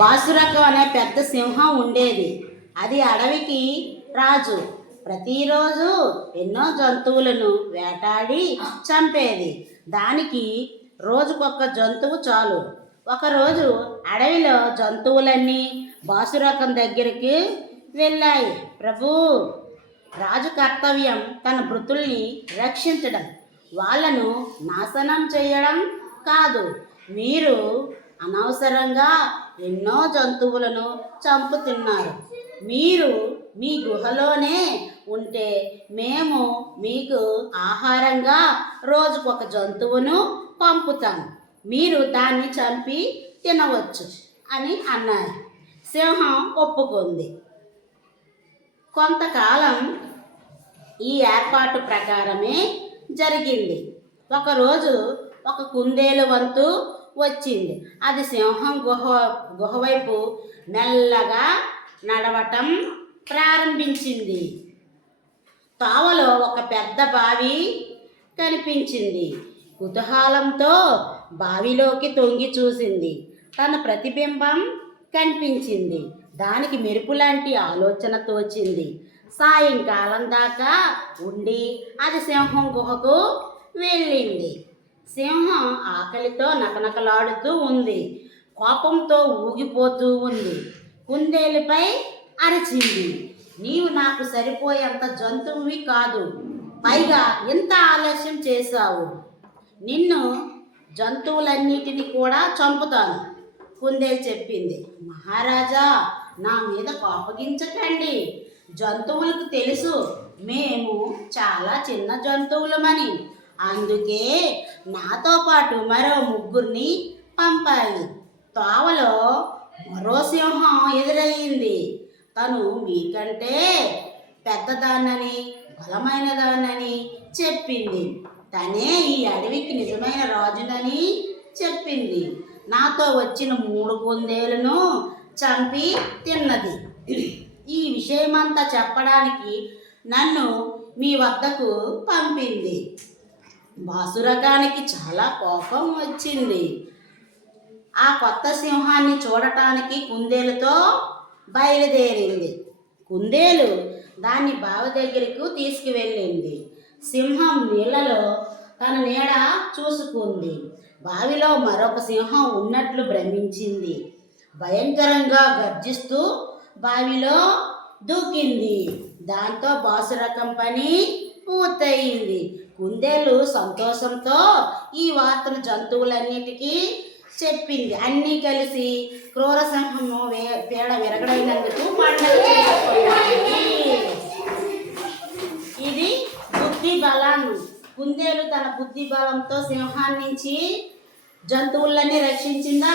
బాసురకం అనే పెద్ద సింహం ఉండేది. అది అడవికి రాజు. ప్రతిరోజు ఎన్నో జంతువులను వేటాడి చంపేది. దానికి రోజుకొక జంతువు చాలు. ఒకరోజు అడవిలో జంతువులన్నీ బాసురకం దగ్గరికి వెళ్ళాయి. ప్రభు, రాజు కర్తవ్యం తన భృతుల్ని రక్షించడం, వాళ్ళను నాశనం చేయడం కాదు. మీరు అనవసరంగా ఎన్నో జంతువులను చంపుతున్నారు. మీరు మీ గుహలోనే ఉంటే మేము మీకు ఆహారంగా రోజుకొక జంతువును పంపుతాం. మీరు దాన్ని చంపి తినవచ్చు అని అన్నారు. సింహం ఒప్పుకుంది. కొంతకాలం ఈ ఏర్పాటు ప్రకారమే జరిగింది. ఒకరోజు ఒక కుందేలు వంతు వచ్చింది. అది సింహం గుహవైపు మెల్లగా నడవటం ప్రారంభించింది. తావలో ఒక పెద్ద బావి కనిపించింది. కుతూహలంతో బావిలోకి తొంగి చూసింది. తన ప్రతిబింబం కనిపించింది. దానికి మెరుపులాంటి ఆలోచన తోచింది. సాయంకాలం దాకా ఉండి అది సింహం గుహకు వెళ్ళింది. సింహం ఆకలితో నకనకలాడుతూ ఉంది. కోపంతో ఊగిపోతూ ఉంది. కుందేలుపై అరిచింది. నీవు నాకు సరిపోయేంత జంతువువి కాదు, పైగా ఎంత ఆలస్యం చేశావు. నిన్ను జంతువులన్నిటిని కూడా చంపుతాను. కుందేలు చెప్పింది. మహారాజా, నా మీద కోపగించకండి. జంతువులకు తెలుసు మేము చాలా చిన్న జంతువులమని. అందుకే నాతో పాటు మరో ముగ్గురిని పంపాలి. తోవలో మరో సింహం ఎదురయ్యింది. తను మీకంటే పెద్దదాన్నని, బలమైనదాన్నని చెప్పింది. తనే ఈ అడవికి నిజమైన రాజునని చెప్పింది. నాతో వచ్చిన 3 కుందేలను చంపి తిన్నది. ఈ విషయమంతా చెప్పడానికి నన్ను మీ వద్దకు పంపింది. బాసురకానికి చాలా కోపం వచ్చింది. ఆ కొత్త సింహాన్ని చూడటానికి కుందేలుతో బయలుదేరింది. కుందేలు దాన్ని బావి దగ్గరకు తీసుకువెళ్ళింది. సింహం నీళ్లలో తన నీడ చూసుకుంది. బావిలో మరొక సింహం ఉన్నట్లు భ్రమించింది. భయంకరంగా గర్జిస్తూ బావిలో దూకింది. దాంతో బాసురకం పని పూర్తయింది. కుందేలు సంతోషంతో ఈ వార్తను జంతువులన్నిటికీ చెప్పింది. అన్నీ కలిసి క్రూర సింహము పీడ విరగడైనందుకు పండుగ చేసుకున్నాయి. ఇది బుద్ధి బలం. కుందేలు తన బుద్ధి బలంతో సింహాన్ని నుంచి జంతువులన్నీ రక్షించిందా